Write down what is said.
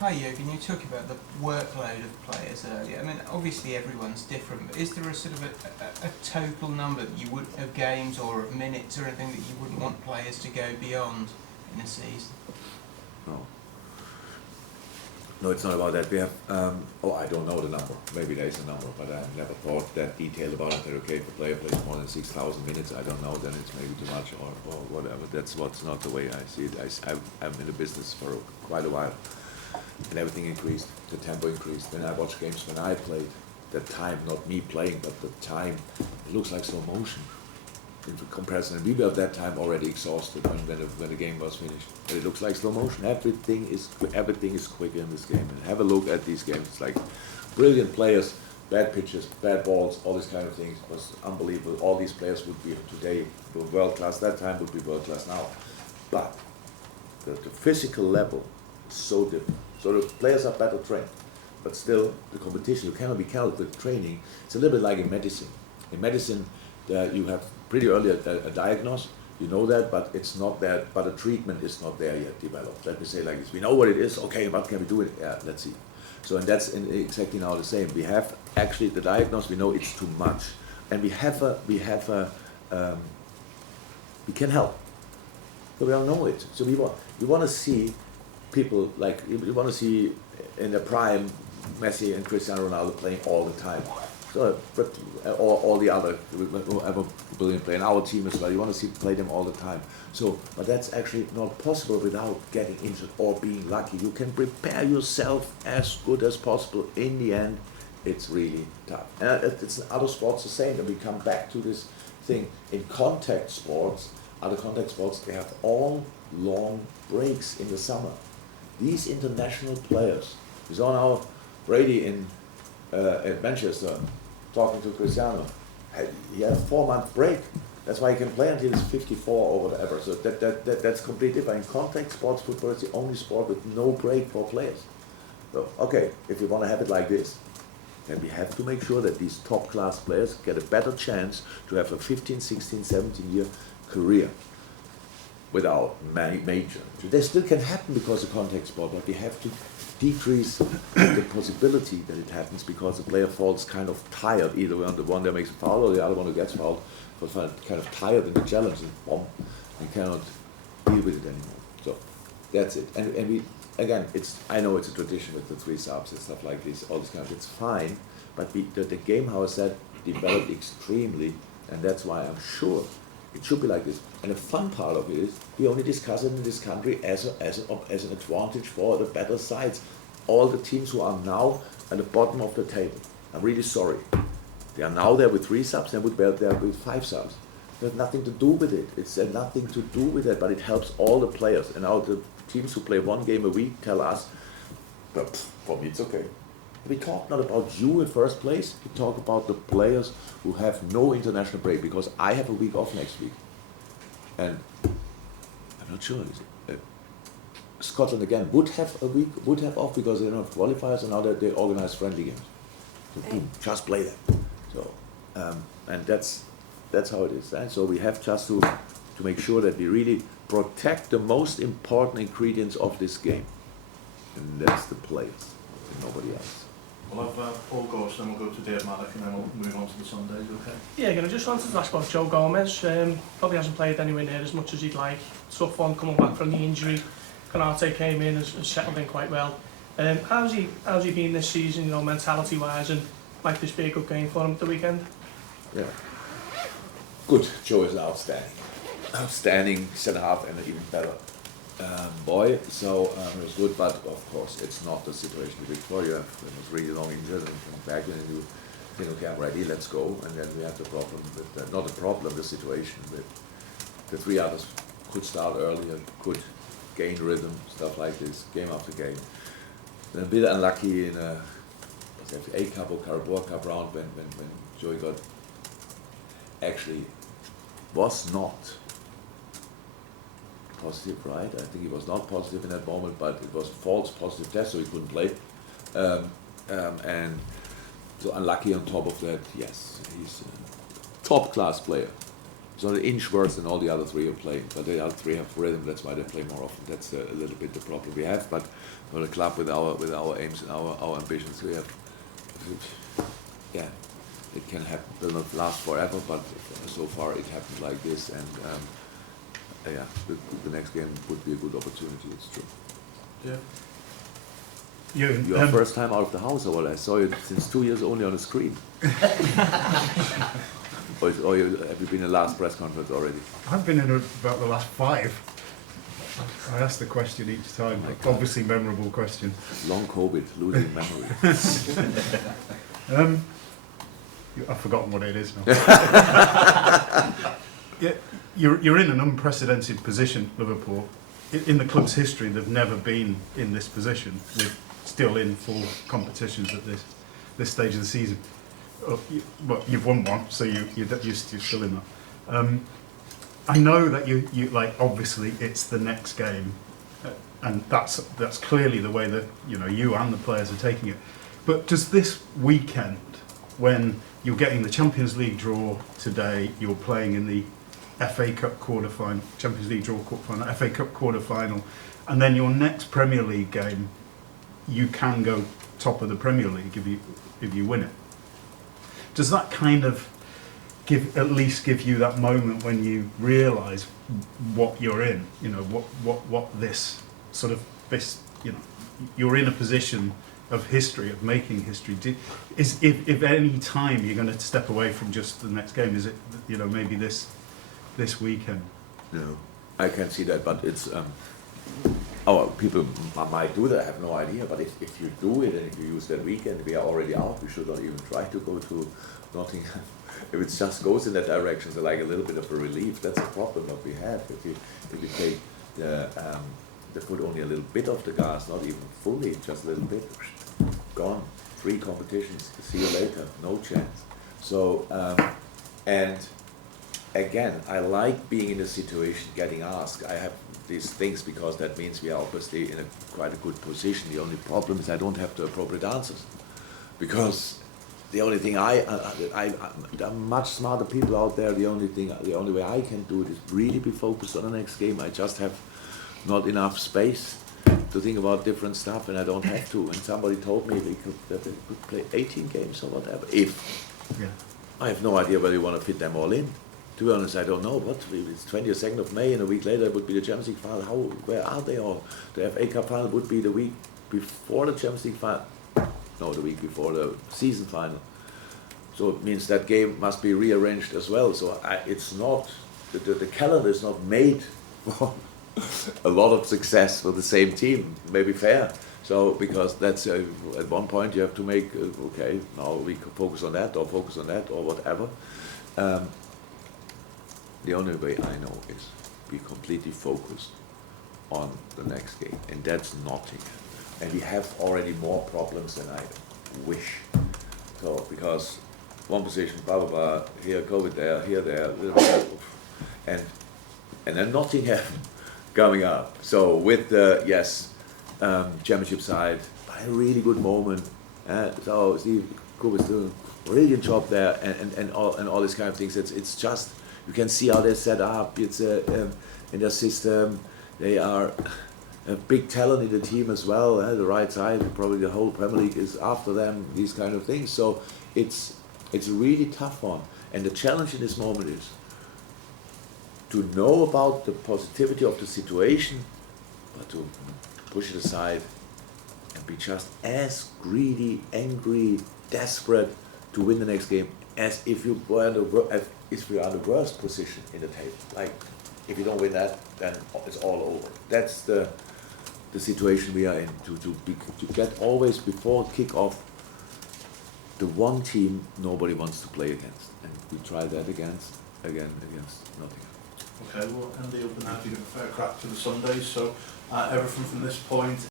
Hi Jurgen, you talked about the workload of players earlier. I mean, obviously everyone's different, but is there a sort of a total number that you would, of games or of minutes or anything that you wouldn't want players to go beyond in a season? No. No, it's not about that. We have, I don't know the number. Maybe there is a number, but I never thought that detail about it. That, okay, if a player plays more than 6,000 minutes, I don't know, then it's maybe too much or whatever. That's what's not the way I see it. I'm in the business for quite a while, and everything increased. The tempo increased. When I watch games, when I played, the time, not me playing, but the time, it looks like slow motion in comparison. And we were at that time already exhausted when the game was finished. But it looks like slow motion. Everything is quicker in this game. And have a look at these games. It's like brilliant players, bad pitches, bad balls, all these kind of things. It was unbelievable. All these players would be today world class. That time would be world class now. But the physical level is so different. So the players are better trained. But still, the competition, you cannot be carried with training. It's a little bit like in medicine. In medicine, you have pretty early a diagnosis, you know that, but it's not that, but a treatment is not there yet developed. Let me say like this, we know what it is, okay, what can we do? Yeah, let's see. So, and that's exactly now the same. We have actually the diagnosis, we know it's too much. And we can help. So we all know it. So we want to see people like, we want to see in the prime, Messi and Cristiano Ronaldo playing all the time. So, but all the other whoever brilliant play in our team as well. You want to see play them all the time. So, but that's actually not possible without getting injured or being lucky. You can prepare yourself as good as possible. In the end, it's really tough. And it's in other sports the same. And we come back to this thing in contact sports. Other contact sports, they have all long breaks in the summer. These international players, we saw now Brady at Manchester, talking to Cristiano, he had a 4-month break. That's why he can play until he's 54 or whatever. So that's completely different. In contact sports, football is the only sport with no break for players. So, okay, if we want to have it like this, then we have to make sure that these top-class players get a better chance to have a 15, 16, 17-year career without major. They still can happen because of contact sport, but we have to decrease the possibility that it happens because the player falls kind of tired, either on the one that makes a foul or the other one who gets fouled, falls kind of tired in the challenge and cannot deal with it anymore. So that's it. And we again, I know it's a tradition with the 3 subs and stuff like this, all this kind of, it's fine, but the game, how I said, developed extremely, and that's why I'm sure it should be like this. And the fun part of it is we only discuss it in this country as an advantage for the better sides. All the teams who are now at the bottom of the table, I'm really sorry. They are now there with 3 subs, they would be there with 5 subs. There's nothing to do with it. It's nothing to do with it, but it helps all the players. And now the teams who play 1 game a week tell us, but for me it's okay. We talk not about you in first place, we talk about the players who have no international break, because I have a week off next week. And I'm not sure, Scotland again would have off because they don't have qualifiers, and now that they organize friendly games. So boom, just play them. So, and that's how it is. Right? So we have just to make sure that we really protect the most important ingredients of this game. And that's the players, and nobody else. We'll have Paul Gorse, then we'll go to Dave Maddock, and then we'll move on to the Sundays, okay? Yeah, again, I just wanted to ask about Joe Gomez. Probably hasn't played anywhere near as much as he'd like. Tough one coming back from the injury. Konate came in, has settled in quite well. How's he been this season, you know, mentality-wise, and might this be a good game for him at the weekend? Yeah. Good. Joe is outstanding centre-half and even better boy. So it was good, but of course it's not the situation with Victoria. It was really long injured and came back and you think, okay, I'm ready, let's go. And then we had the problem with, not a problem, the situation with the 3 others could start earlier, could gain rhythm, stuff like this, game after game. And a bit unlucky in a FA Cup or Carabao Cup round when Joey got actually was not positive, right? I think he was not positive in that moment, but it was a false positive test, so he couldn't play. And so unlucky on top of that, yes, he's a top class player. So an inch worse than all the other three are playing, but the other three have rhythm. That's why they play more often. That's a little bit the problem we have. But for the club, with our aims and our ambitions, we have. Yeah, it can happen. Will not last forever, but so far it happened like this, and yeah, the next game would be a good opportunity. It's true. Yeah. Your first time out of the house, or what? I saw you since 2 years only on the screen. Or have you been in the last press conference already? I've been in about the last 5. I ask the question each time. Obviously, memorable question. Long COVID, losing memory. I've forgotten what it is now. Yeah, you're in an unprecedented position, Liverpool. In the club's history, they've never been in this position. They're still in full competitions at this stage of the season. Well, you've won one, so you're still in that. I know that you like, obviously it's the next game, and that's clearly the way that you and the players are taking it. But does this weekend, when you're getting the Champions League draw today, you're playing in the FA Cup quarter-final, Champions League draw quarter-final, FA Cup quarter-final, and then your next Premier League game, you can go top of the Premier League if you win it. Does that kind of at least give you that moment when you realise what you're in? What this sort of you're in a position of history, of making history. If any time you're going to step away from just the next game, is it maybe this weekend? No, I can see that, but it's people might do that. I have no idea. But if you do it and if you use that weekend, we are already out. We should not even try to go to Nottingham. If it just goes in that direction, so like a little bit of a relief. That's a problem that we have. If you take the foot only a little bit off the gas, not even fully, just a little bit, gone. 3 competitions. See you later. No chance. So and again, I like being in a situation, getting asked. I have these things because that means we are obviously in quite a good position. The only problem is I don't have the appropriate answers, because the only thing there are much smarter people out there. The only way I can do it is really be focused on the next game. I just have not enough space to think about different stuff, and I don't have to. And somebody told me that they could play 18 games or whatever. I have no idea whether you want to fit them all in. To be honest, I don't know. What? It's 22nd of May, and a week later it would be the Champions League final. Where are they all? The FA Cup final would be the week before the Champions League final. No, the week before the season final. So it means that game must be rearranged as well. So it's not, the calendar is not made for a lot of success for the same team, maybe fair. So, because that's, at one point you have to make, okay, now we can focus on that or whatever. The only way I know is be completely focused on the next game, and that's Nottingham. And we have already more problems than I wish. So, because one position, blah, blah, blah, here, COVID there, here, there, and then Nottingham coming up. So with the, championship side, by a really good moment. So Steve Cook is doing a brilliant job there, and all these kind of things. It's just, you can see how they're set up. It's in their system. They are a big talent in the team as well. The right side, probably the whole Premier League is after them. These kind of things. So it's a really tough one. And the challenge in this moment is to know about the positivity of the situation, but to push it aside and be just as greedy, angry, desperate to win the next game as if you were in the worst position in the table. Like, if you don't win that, then it's all over. That's the situation we are in. To get always before kick-off the one team nobody wants to play against, and we try that again against Nottingham. Okay, well, Andy, up and now, if you give a fair crack to the Sundays. So everything from this point